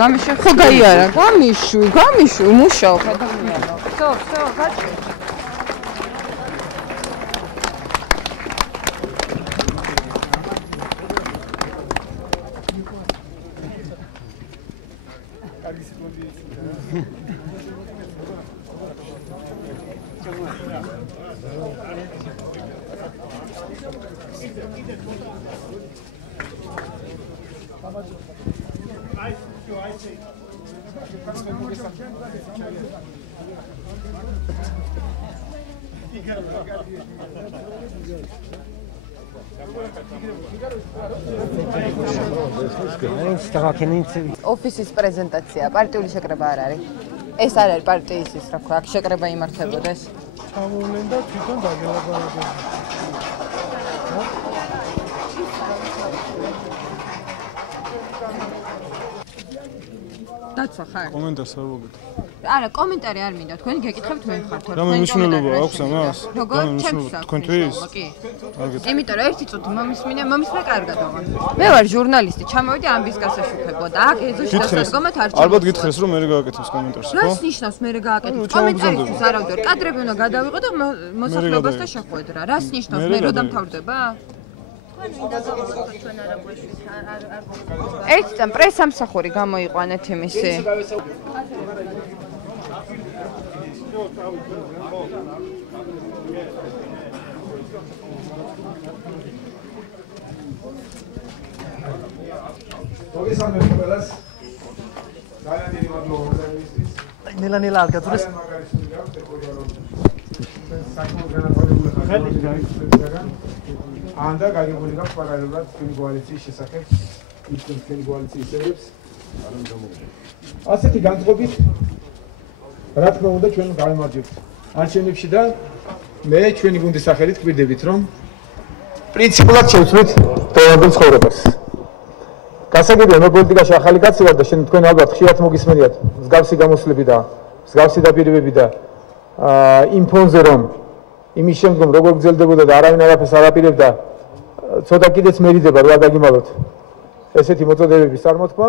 გამიშო ხო გაიარა გამიშვი მუშაობ ადამიანო всё გაჩი ოფისის პრეზენტაცია პარტიული შეკრება არ არის. ეს არ არის პარტიის ის რა ქვია, აქ შეკრება იმართებოდეს. ჩამოვლენ და თვითონ დაგელაპარაკებენ. დაცვა ხარ? კომენტარს არ მოგეთ. არა, კომენტარი არ მინდა. თქვენი გეკითხებთ მე ხართ. რა მნიშვნელობა აქვს ამას? როგორ ჩემს თქვენთვის? იმიტომ რომ ერთი წუთი მომისმინე კარგად აღარ. მე ვარ ჟურნალისტი, ჩამოვიდი ამბის გასაშუქებლად და აქ ეზოში დასადგომად არ ჩამოვიდი. ალბათ გითხრეს რომ მე გააკეთებს კომენტარს, ხო? რას ნიშნავს მე გააკეთებ? კომენტარისთვის არ ავდივარ. კადრები უნდა გადავიღო და მოსახლეობასთან შეხვედრა. რას ნიშნავს მე რო დამთავრდება? ერთ წამ პრესამსახური გამოიყვანეთ იმისი. მოგესალმებით ყველას. ძალიან დიდი მადლობა მოგზაურისთვის. ნელა არ გაწურეს. ანდა გაგებული გაქვს პარალელურად თქვენი კოალიციის შესახებ, თქვენი კოალიციის წევრებს. ასეთი განწყობით რა თქმა უნდა ჩვენ გავიმარჯვებთ არჩევნებში და მე ჩვენი გუნდის სახელით გვირდებით რომ პრინციპულად შევცვლით დღევანდელ ცხოვრებას. გასაგებია მე პოლიტიკაში ახალი კაცი ვარ და შენ თქვენ ალბათ ხშირად მოგისმენიათ მსგავსი გამოსვლები და მსგავსი დაპირებები და იმ ფონზე რომ იმის შემდგომ როგორ გრძელდებოდა და არავინ არაფერს არ აპირებდა ცოტა კიდეც მერიდება რა დაგიმალოთ ესეთი მოწოდებების წარმოთქმა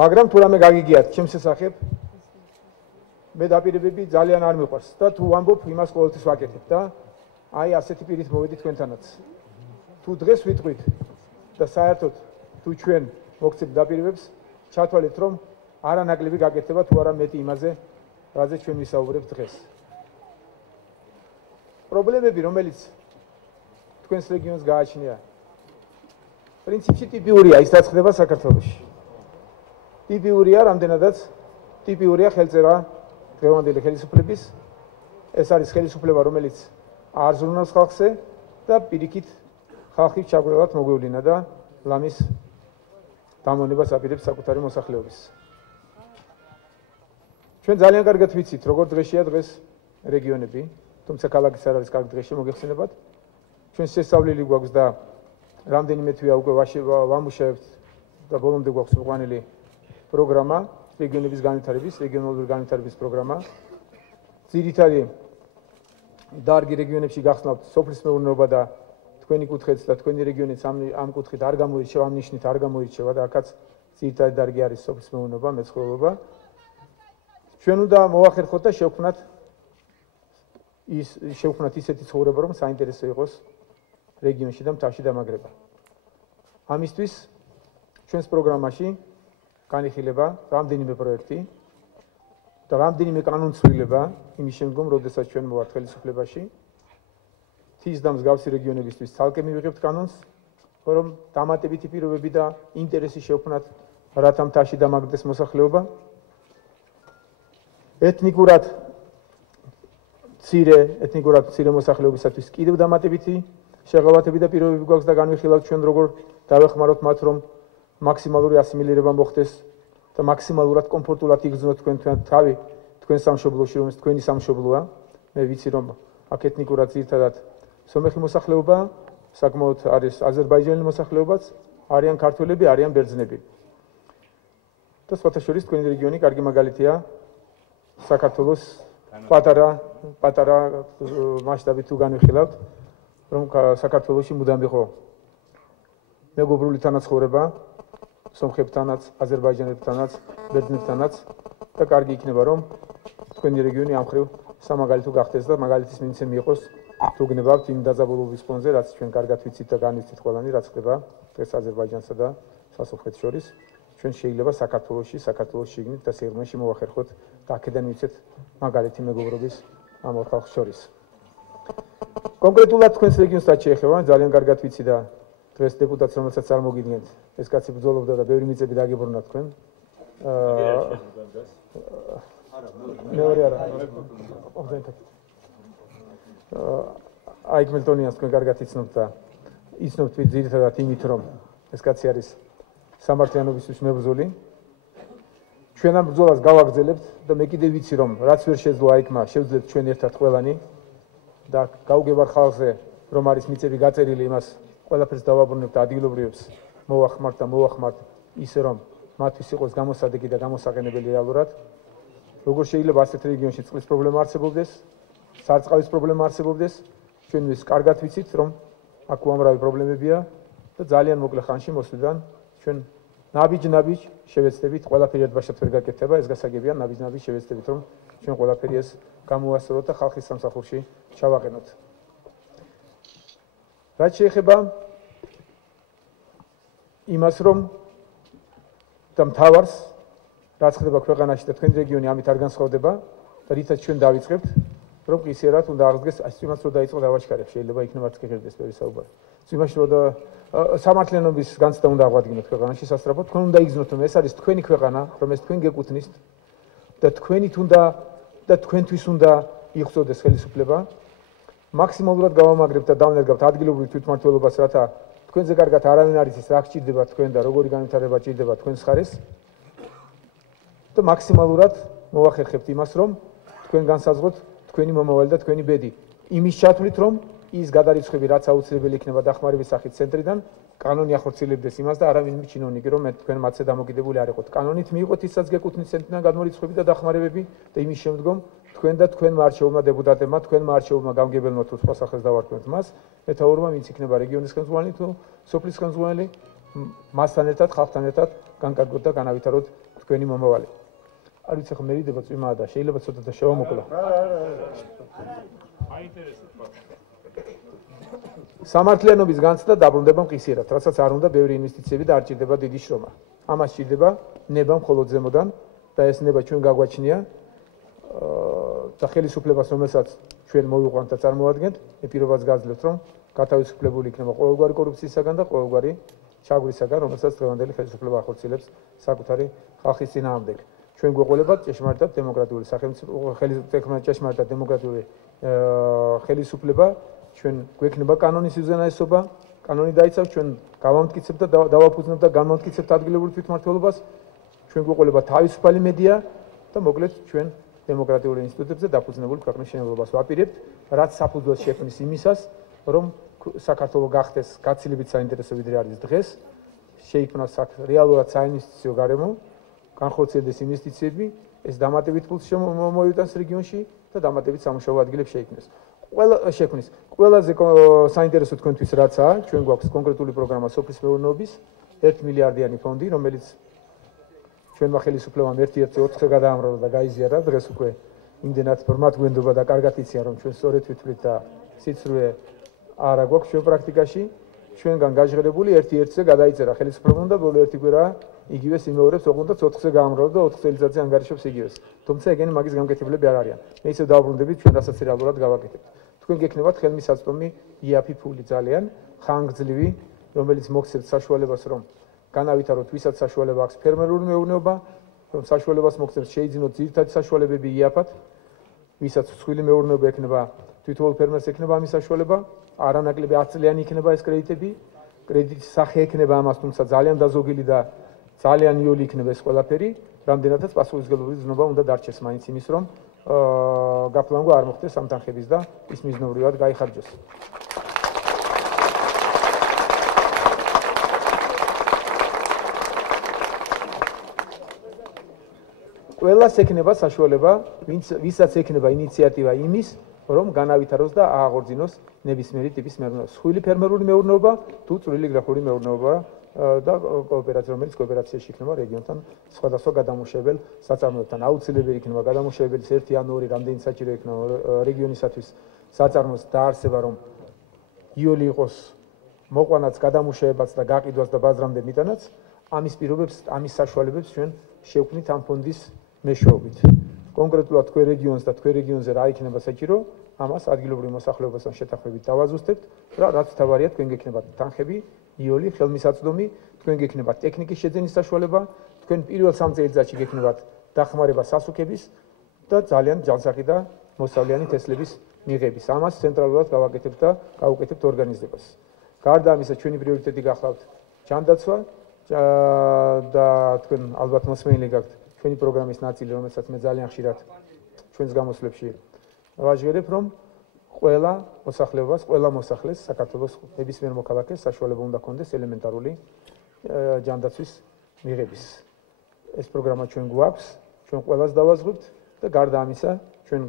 მაგრამ თუ რამე გაგიგიათ ჩემს შესახებ მე დაპირებები ძალიან არ მიყვარს და თუ ვამბობ იმას ყოველთვის ვაკეთებ და აი ასეთი პირით მოვედი თქვენთანაც თუ დღეს ვიტყვით და საერთოდ თუ ჩვენ მოგცემთ დაპირებებს ჩათვალეთ რომ არანაკლები გაკეთდება თუ არა მეტი იმაზე რაზე ჩვენ ვისაუბრებთ დღეს პრობლემები რომელიც თქვენს რეგიონს გააჩნია პრინციპში ტიპიურია ის რაც ხდება საქართველოში ტიპიურია რამდენადაც ტიპიურია ხელწერა დღევანდელი ხელისუფლების ეს არის ხელისუფლება რომელიც არ ზრუნავს ხალხზე და პირიქით ხალხის ჩაგვრევად მოგვევლინა და ლამის დამონებას აპირებს საკუთარი მოსახლეობის ჩვენ ძალიან კარგად ვიცით როგორ დღეშია დღეს რეგიონები თუმცა ქალაქის არ არის კარგ დღეში მოგეხსენებათ ჩვენ შესწავლილი გვაქვს და რამდენიმე თვეა უკვე ვამუშავებთ და ბოლომდე გვაქვს მიყვანილი პროგრამა რეგიონების განვითარების რეგიონალური განვითარების პროგრამა ძირითადი დარგი რეგიონებში გახსნათ სოფლის მეურნეობა და თქვენი კუთხეც და თქვენი რეგიონიც ამ კუთხით არ გამოირჩევა ამ ნიშნით არ გამოირჩევა და აქაც ძირითადი დარგი არის სოფლის მეურნეობა მეცხოველეობა ჩვენ უნდა მოვახერხოთ და შევქმნათ ისეთი ცხოვრება რომ საინტერესო იყოს რეგიონში და მთაში დამაგრება ამისთვის ჩვენს პროგრამაში განიხილება რამდენიმე პროექტი და რამდენიმე კანონცვლილება იმის შემდგომ, როდესაც ჩვენ მოვართ ხელისუფლებაში. თის და მსგავსი რეგიონებისთვის ცალკე მივიღებთ კანონს, რომ დამატებითი პირობები და ინტერესი შევქმნათ, რათა მთაში დამაგრდეს მოსახლეობა. ეთნიკურად მცირე მოსახლეობისათვის კიდევ დამატებითი შეღავათები და პირობები გვაქვს და განვიხილავთ ჩვენ როგორ დავეხმაროთ მათ, რომ მაქსიმალური ასიმილირება მოხდეს და მაქსიმალურად კომფორტულად იგრძნოთ თავი თქვენ სამშობლოში, რომელიც თქვენი სამშობლოა. მე ვიცი რომ აქ ეთნიკურად ძირითადად სომეხი მოსახლეობა საკმაოდ არის აზერბაიჯანელი მოსახლეობაც, არიან ქართველები, არიან ბერძნები. და სხვათა შორის თქვენი რეგიონი კარგი მაგალითია საქართველოს პატარა მასშტაბით თუ განვიხილავთ, რომ საქართველოში მუდამ იყო მეგობრული თანაცხოვრება სომხებთანაც, აზერბაიჯანელებთანაც, ბერძნებთანაც და კარგი იქნება რომ თქვენი რეგიონი ამ მხრივ სამაგალითო გახდეს და მაგალითის მიმცემი იყოს თუ გნებავთ იმ დაძაბულობის ფონზე, რაც ჩვენ კარგად ვიცით და განვიცით ყველანი, რაც ხდება დღეს აზერბაიჯანსა და სასულხეთს შორის. ჩვენ შეიძლება საქართველოში შიგნით და სიღრმეში მოვახერხოთ და აქედან ვიცით მაგალითი მეგობრობის ამ ორ ხალხს შორის. კონკრეტულად თქვენს რეგიონს რაც შეეხება, ძალიან კარგად ვიცი და დღეს დეპუტატს რომელსაც წარმოგიდგენთ, ეს კაცი ბრძოლობდა და ბევრი მიწები დაგებრუნა თქვენ. მეორე არა. აიგ მელტონიას თქვენ კარგად იცნობთ და იცნობთ ძირითადად იმით, რომ ეს კაცი არის სამართლიანობისთვის მებრძოლი. ჩვენ ამ ბრძოლას გავაგრძელებთ და მე კიდევ ვიცი, რომ რაც ვერ შეძლო აიგმა, შევძლებთ ჩვენ ერთად ყველანი და გავუგებარ ხალხზე, რომ არის მიწები გაწერილი, იმას ყველაფერს დავაბრუნებთ ადგილობრივებს, მოვახმართ ისე, რომ მათთვის იყოს გამოსადეგი და გამოსაყენებელი რეალურად. როგორ შეიძლება ასეთ რეგიონში წყლის პრობლემა არსებობდეს, სარწყავის პრობლემა არსებობდეს, ჩვენ ის კარგად ვიცით, რომ აქ უამრავი პრობლემებია და ძალიან მოკლე ხანში მოსვლიდან ჩვენ ნაბიჯ შევეცდებით, ყველაფერი ერთბაშად ვერ გაკეთდება, ეს გასაგებია, ნაბიჯ შევეცდებით, რომ ჩვენ ყველაფერი ეს გამოვასწოროთ და ხალხის სამსახურში ჩავაყენოთ. რაც შეეხება იმას, რომ და მთავარს, რაც ხდება ქვეყანაში და თქვენი რეგიონი ამით არ განსხვავდება და რითაც ჩვენ დავიწყებთ, რომ ყისიერად უნდა აღდგეს წვიმაც რო დაიწყო დავაჩქარებ, შეიძლება იქნებ არც გეღერდეს ბევრი საუბარი. წვიმაში რო და სამართლიანობის განცდა უნდა აღვადგინოთ ქვეყანაში სასწრაფოდ, თქვენ უნდა იგრძნოთ, რომ ეს არის თქვენი ქვეყანა, რომ ეს თქვენ გეკუთვნით და თქვენით უნდა და თქვენთვის უნდა იღწოდეს ხელისუფლება. მაქსიმალურად გავამაგრებთ და დავნერგავთ ადგილობრივ თვითმმართველობას, რათა თქვენზე კარგად არავინ არ იცის, რა გჭირდება თქვენ და როგორი განვითარება ჭირდება თქვენს ხარეს. და მაქსიმალურად მოვახერხებთ იმას, რომ თქვენ განსაზღვროთ თქვენი მომავალი და თქვენი ბედი. იმის ჩათვლით, რომ ის გადარიცხვები, რაც აუცილებელი იქნება დახმარების სახით ცენტრიდან, კანონი ახორციელებდეს იმას და არავინ ჩინოვნიკი, რომ თქვენ მათზე დამოკიდებული არ იყოთ. კანონით მიიღოთ ისაც გეკუთვნით ცენტრიდან გადმორიცხვები და დახმარებები და იმის შემდგომ თქვენ და თქვენმა არჩეულმა დეპუტატებმა, თქვენმა არჩეულმა გამგებელმა თუ სხვა სახელს დავარქვით მას, მეთაურობა ვინც იქნება რეგიონის ხელმძღვანელი თუ სოფლის ხელმძღვანელი, მასთან ერთად, ხალხთან ერთად განკარგოთ და განავითაროთ თქვენი მომავალი. არ ვიცი ხო მერიდება წვიმაა და შეიძლება ცოტა და შევამოკლა. სამართლიანობის განცდა დაბრუნდება მყისიერად, რასაც არ უნდა ბევრი ინვესტიციები და არ ჭირდება დიდი შრომა. ამას ჭირდება ნება მხოლოდ ზემოდან და ეს ნება ჩვენ გაგვაჩნია და ხელისუფლებას, რომელსაც ჩვენ მოვიყვანთ და წარმოადგენთ, მე პირობას გაძლევთ, რომ გათავისუფლებული იქნება ყოველგვარი კორუფციისაგან და ყოველგვარი ჩაგვრისაგან, რომელსაც დღევანდელი ხელისუფლება ახორციელებს საკუთარი ხალხის წინააღმდეგ. ჩვენ გვეყოლებათ ჭეშმარიტად დემოკრატიული სახელმწიფო, ჭეშმარიტად დემოკრატიული ხელისუფლება, ჩვენ გვექნება კანონის უზენაესობა, კანონი დაიცავს, ჩვენ გავამტკიცებთ და დავაფუძნებთ და განმტკიცებთ ადგილობრივ თვითმმართველობას, ჩვენ გვეყოლება თავისუფალი მედია და მოკლედ ჩვენ დემოკრატიული ინსტიტუტებზე დაფუძნებული ქვეყნის შემოვლებას ვაპირებთ, რაც საფუძველს შექმნის იმისას, რომ საქართველო გახდეს გაცილებით საინტერესო ვიდრე არის დღეს, შეიქმნას რეალურად საინვესტიციო გარემო, განხორციელდეს ინვესტიციები, ეს დამატებით ფულს მოიტანს რეგიონში და დამატებით სამუშაო ადგილებს შექმნის. ყველაზე საინტერესო თქვენთვის რაცაა, ჩვენ გვაქვს კონკრეტული პროგრამა სოფლის მეურნეობის 1 მილიარდიანი ფონდი, რომელიც ჩვენმა ხელისუფლებამ ერთ-ერთი 4-ზე გადაამრავლა და გაიზიარა, დღეს უკვე იმდენად ფორმატ გვენდობა და კარგად იციან, რომ ჩვენ სწორედ ვიტყვით და სიცრუე არა გვაქვს ჩვენ პრაქტიკაში, ჩვენგან გაჟღერებული 1-1-ზე გადაიწერა ხელისუფლებამ და ბოლო ერთი კვირა იგივეს იმეორებს, ოღონდ 4-ზე გაამრავლა და 4 წელიწადზე ანგარიშობს იგივეს. თუმცა ეგენი მაგის გამკეთებლები არ არიან. მე ისევ დავბრუნდებით ჩვენ რასაც რეალურად გავაკეთებთ. თქვენ გექნებათ ხელმისაწვდომი იაფი ფული ძალიან ხანგრძლივი, რომელიც მოგცემთ საშუალებას, რომ განავითაროთ ვისაც საშუალება აქვს ფერმერული მეურნეობა, რომ საშუალებას მოგცემთ შეიძინოთ ძირითადი საშუალებები იაფად, ვისაც მსხვილი მეურნეობა ექნება, თითოეულ ფერმერს ექნება ამის საშუალება, არანაკლები 10 წლიანი იქნება ეს კრედიტები, კრედიტის სახე ექნება ამას, თუმცა ძალიან დაზოგილი და ძალიან იოლი იქნება ეს ყველაფერი, რამდენადაც პასუხისმგებლობის ზნობა უნდა დარჩეს მაინც იმის, რომ გაფლანგვა არ მოხდეს ამ თანხების და ის მიზნობრივად გაიხარჯოს. ყველას ექნება საშუალება, ვისაც ექნება ინიციატივა იმის, რომ განავითაროს და ააღორძინოს ნებისმიერი ტიპის მეურნეობა. სხვილი ფერმერული მეურნეობა თუ წვრილი გრაფული მეურნეობა და კოოპერაცია, რომელიც კოოპერაციაში იქნება რეგიონთან სხვადასხვა გადამუშავებელ საწარმოებთან. აუცილებელი იქნება გადამუშავებელის 1 ან 2 რამდენი საჭირო იქნება რეგიონისათვის საწარმოს დაარსება, რომ იოლი იყოს მოყვანაც, გადამუშავებაც და გაყიდვაც და ბაზრამდე მიტანაც. ამის პირობებს, ამის საშუალებებს ჩვენ შევქმნით ამ ფონდის მეშვეობით. კონკრეტულად თქვენ რეგიონს და თქვენ რეგიონზე რა იქნება საჭირო, ამას ადგილობრივ მოსახლეობასთან შეთანხმებით დავაზუსტებთ და რაც თავარია თქვენ გექნებათ თანხები, იოლი, ხელმისაწვდომი, თქვენ გექნებათ ტექნიკის შეძენის საშუალება, თქვენ პირველ 3 წელიწადში გექნებათ დახმარება სასუქების და ძალიან ჯანსაღი და მოსავლიანი თესლების მიღების. ამას ცენტრალურად გავაკეთებთ და გავუკეთებთ ორგანიზებას. გარდა ამისა, ჩვენი პრიორიტეტი გახლავთ ჯანდაცვა და თქვენ ალბათ მოსმენილი გაქვთ ჩვენი პროგრამის ნაწილი, რომელსაც მე ძალიან ხშირად ჩვენს გამოსვლებში ვაჟღერებ, რომ ყველა მოსახლეობას, ყველა მოსახლეს საქართველოს ნებისმიერ მოქალაქეს საშუალება უნდა ჰქონდეს ელემენტარული ჯანდაცვის მიღების. ეს პროგრამა ჩვენ გვაქვს, ჩვენ ყველას დავაზღვებთ და გარდა ამისა, ჩვენ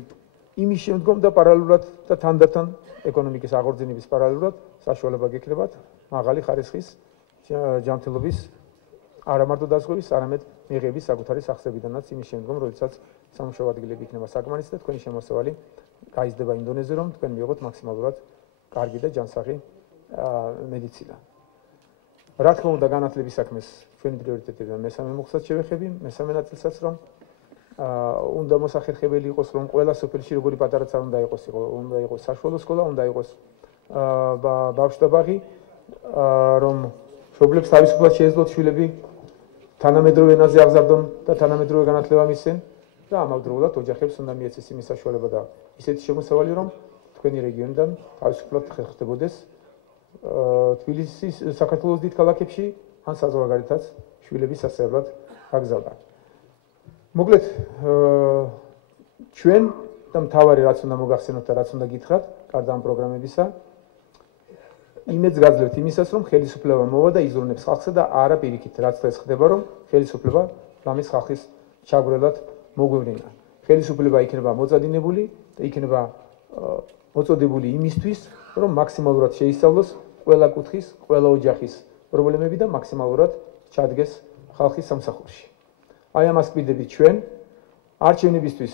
იმის შემდგომ და პარალელურად და თანდათან ეკონომიკის აღორძინების პარალელურად საშუალება გექნებათ მაღალი ხარისხის ჯანმრთელობის არა მარტო დაზღვევის, არამედ მიღების საკუთარი სახსრებიდანაც იმის შემდგომ, როდესაც სამუშაო ადგილები იქნება საკმარისი და თქვენი შემოსავალი გაიზრდება იმ დონეზე, რომ თქვენ მიიღოთ მაქსიმალურად კარგი და ჯანსაღი მედიცინა. რა თქმა უნდა, განათლების საქმეს ჩვენი პრიორიტეტებია მესამე მუხსაც შევეხები, მესამე ნაწილსაც, რომ უნდა მოსახერხებელი იყოს, რომ ყველა სოფელში როგორი პატარაც არ უნდა იყოს, უნდა იყოს საშუალო სკოლა, უნდა იყოს ბავშვთა ბაღი, რომ მშობლებს თავისუფლად შეეძლოთ შვილები თანამედროვე ენაზე აღზარდონ და თანამედროვე განათლება მისცენ და ამავდროულად ოჯახებს უნდა მიეცეს იმის საშუალება და ისეთი შემოსავალი, რომ თქვენი რეგიონიდან თავისუფლად ხერხდებოდეს თბილისის საქართველოს დიდ ქალაქებში ან საზღვარგარეთაც შვილების სასწავლებლად გაგზავნა. მოკლედ ჩვენ და მთავარი რაც უნდა მოგახსენოთ და რაც უნდა გითხრათ, გარდა ამ პროგრამებისა, იმედს გაძლევთ იმისას, რომ ხელისუფლება მოვა და იზრუნებს ხალხსა და არა პირიქით, რაც დღეს ხდება, რომ ხელისუფლება ლამის ხალხის ჩაგვრელად მოგვევლინა. ხელისუფლება იქნება მოწადინებული და იქნება მოწოდებული იმისთვის, რომ მაქსიმალურად შეისწავლოს ყველა კუთხის, ყველა ოჯახის პრობლემები და მაქსიმალურად ჩადგეს ხალხის სამსახურში. აი ამას ვკვირდებით ჩვენ არჩევნებისთვის.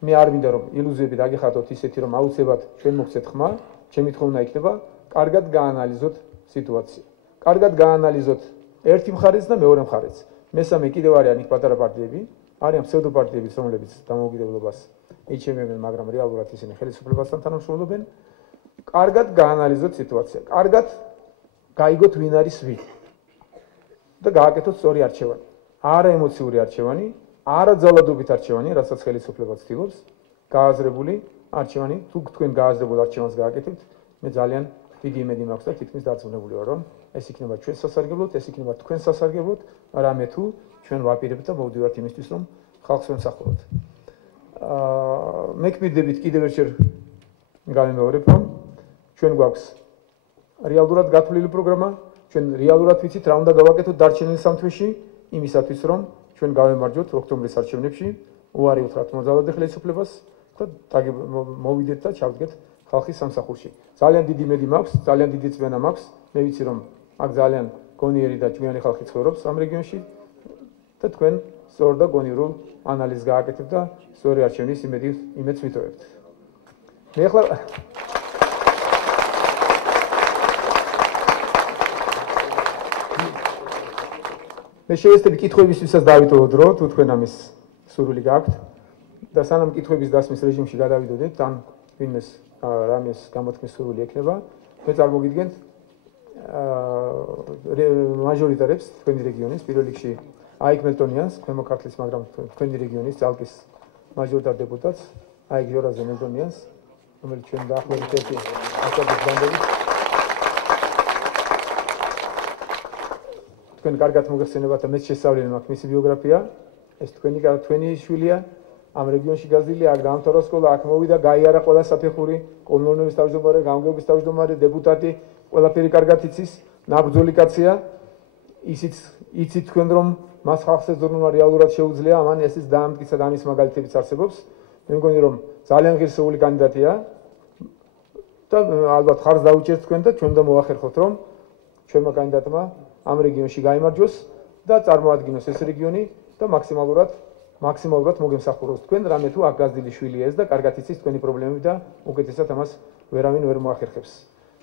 მე არ მინდა რომ ილუზიები დაგიხატოთ ისეთი, რომ აუცილებლად ჩვენ მოგცეთ ხმა, ჩემი თხოვნა იქნება კარგად გაანალიზოთ სიტუაცია. კარგად გაანალიზოთ ერთი მხარეც და მეორე მხარეც. მესამე კიდევ არიან იქ პატარა პარტიები, არიან ფსევდოპარტიები, რომლებიც დამოუკიდებლობას ეჩემებენ, მაგრამ რეალურად ისინი ხელისუფლებასთან თანამშრომლობენ. კარგად გაანალიზოთ სიტუაცია. კარგად გაიგოთ ვინ არის ვინ. და გააკეთოთ სწორი არჩევანი. არა ემოციური არჩევანი, არა ძალადობით არჩევანი, რასაც ხელისუფლება ცდილობს, გააზრებული არჩევანი, თუ თქვენ გააზრებულ არჩევანს გააკეთებთ, მე ძალიან დიდი იმედი მაქვს და თითქმის დარწმუნებული ვარ, რომ ეს იქნება ჩვენ სასარგებლოდ, ეს იქნება თქვენ სასარგებლოდ, რამე თუ ჩვენ ვაპირებთ და მოვდივართ იმისთვის, რომ ხალხს ვემსახუროთ. მე გვპირდებით კიდევ ერთხელ გამიმეორებ, რომ ჩვენ გვაქვს რეალურად გათვლილი პროგრამა, ჩვენ რეალურად ვიცით რა უნდა გავაკეთოთ დარჩენილ 3 თვეში, იმისათვის, რომ ჩვენ გავემარჯვოთ ოქტომბრის არჩევნებში, უარი უთხრათ მოძალადე ხელისუფლებას და მოვიდეთ და ჩავდგეთ ხალხის სამსახურში. ძალიან დიდი იმედი მაქვს, ძალიან დიდი წმენა მაქვს. მე ვიცი, რომ აქ ძალიან გონიერი და ჭკვიანი ხალხი ცხოვრობს ამ რეგიონში და თქვენ სწორ და გონიერულ ანალიზს გააკეთებთ და სწორი არჩევნის იმედს ვიტოვებთ. მე ახლა მე შევეცდები კითხვებისთვისაც დავიტოვოთ დრო, თუ თქვენ ამის სურვილი გაქვთ და სანამ კითხვების დასმის რეჟიმში გადავიდოდეთ, ან ვინმეს რამეს გამოთქმის სურვილი ექნება, მე წარმოგიდგენთ მაჟორიტარებს თქვენი რეგიონის, პირველ რიგში აიგ მელტონიანს, ქვემო ქართლის, მაგრამ თქვენი რეგიონის ძალკის მაჟორიტარ დეპუტატს, აიგ ჟორაზე მელტონიანს, რომელიც ჩვენ დაახლოებით ერთი ასაკის ბანდებით. თქვენ კარგად მოგეხსენებათ და მეც შესწავლილი მაქვს მისი ბიოგრაფია, ეს თქვენი შვილია. ამ რეგიონში გაზრდილი, აქ დაამთავრა სკოლა, აქ მოვიდა, გაიარა ყველა საფეხური, კომუნალობის თავმჯდომარე, გამგეობის თავმჯდომარე, დეპუტატი, ყველაფერი კარგად იცის, ნაბრძოლი კაცია. იცით თქვენ რომ მას ხალხს ეზრუნვა რეალურად შეუძლია ამან ესის დაამტკიცა და ამის მაგალითებიც არსებობს. მე მგონი რომ ძალიან ღირსეული კანდიდატია და ალბათ ხარს დაუჭერთ თქვენ და ჩვენ და მოახერხოთ რომ ჩვენმა კანდიდატმა ამ რეგიონში გაიმარჯვოს და წარმოადგინოს ეს რეგიონი და მაქსიმალურად მოგემსახუროს თქვენ, რამე თუ აქ გაზრდილი შვილი ეს და კარგად იცის თქვენი პრობლემები და უკეთესად ამას ვერავინ ვერ მოახერხებს.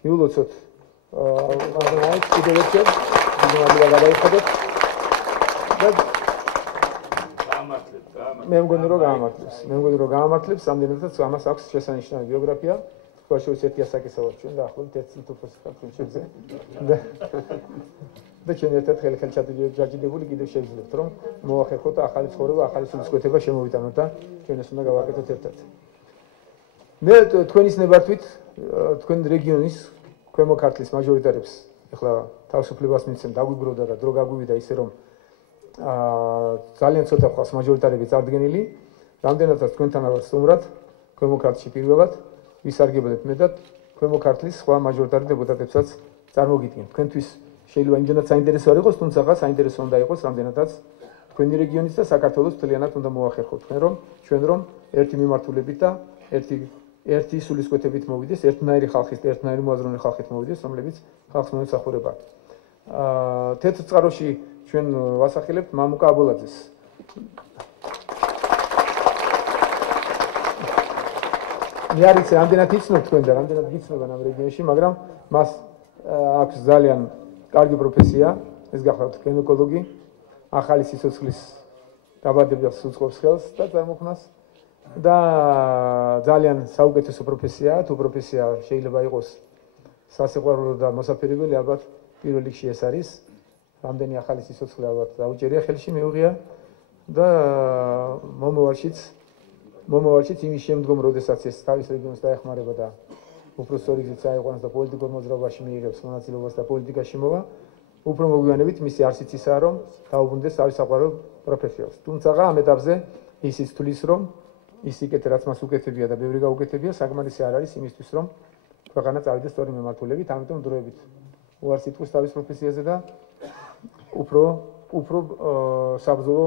მიულოცოთ მაგალითად კიდევ ერთხელ მოგმარჯვება გადაიხადოთ და მე მგონი რომ გაამართლებს, ამდენადაც ამას აქვს შესანიშნავი ბიოგრაფია. თქვა შორის ერთი ასაკისავად ჩვენ დაახლოებით 1 წლით უფრო ხარ ჩვენზე და ჩვენ ერთად ხელჩაჭიდებული კიდევ შევძლებთ რომ მოახერხოთ ახალი ცხოვრება, ახალი სულისკვეთება შემოვიტანოთ და ჩვენ ეს უნდა გავაკეთოთ ერთად. მე თქვენის ნებართვით თქვენ რეგიონის ქვემო ქართლის მაჟორიტარებს ეხლა თავისუფლებას მიცემ დაგვიგროვდა და დრო გაგვივიდა ისე რომ ძალიან ცოტა ხალხს მაჟორიტარები წარდგენილი, რამდენადაც თქვენთან ვარ სტუმრად ქვემო ქართლში პირველად ვისარგებლებ მე და ქვემო ქართლის სხვა მაჟორიტარი დეპუტატებსაც წარმოგიდგენთ. თქვენთვის შეიძლება იმდენად საინტერესო არ იყოს, თუმცა საინტერესო უნდა იყოს რამდენადაც თქვენი რეგიონის და საქართველოს მთლიანად უნდა მოახერხოთ ჩვენ რომ ერთი მიმართულებით და ერთი სულისკვეთებით მოვიდეს, ერთნაირი ხალხის და ერთნაირი მოაზროვნე ხალხით მოვიდეს, რომლებიც ხალხს მოემსახურება. თეთრ წყაროში ჩვენ ვასახელებთ მამუკა აბოლაძეს. მე არ იცი რამდენად იცნობ თქვენ და რამდენად გიცნობენ ამ რეგიონში, მაგრამ მას აქვს ძალიან კარგი პროფესია, ეს გახლავთ გინეკოლოგი, ახალი სიცოცხლის დაბადებას უწყობს ხელს და წარმოქმნას და ძალიან საუკეთესო პროფესიაა, თუ პროფესია შეიძლება იყოს სასიყვარულო და მოსაფერებელი, ალბათ პირველ რიგში ეს არის. რამდენი ახალი სიცოცხლე ალბათ დაუჭერია ხელში მეუღია და მომავალშიც იმის შემდგომ, როდესაც ეს თავის რეგიონს დაეხმარება და უფრო სწორი გზით წაიყვანს და პოლიტიკურ მოძრაობაში მიიღებს მონაწილეობას და პოლიტიკაში მოვა, უფრო მოგვიანებით მისი არსიც ისაა, რომ დაუბრუნდეს თავის საყვარელ პროფესიას. თუმცა ამ ეტაპზე ისიც თulis რომ ის იკეთე რაც მას უკეთებია და ბევრი გაუკეთებია, საკმარისი არ არის იმისთვის, რომ ქვეყანა წავიდეს სწორი მიმართულებით, ამიტომ დროებით უარს იტყვის თავის პროფესიაზე და უფრო საბრძოლო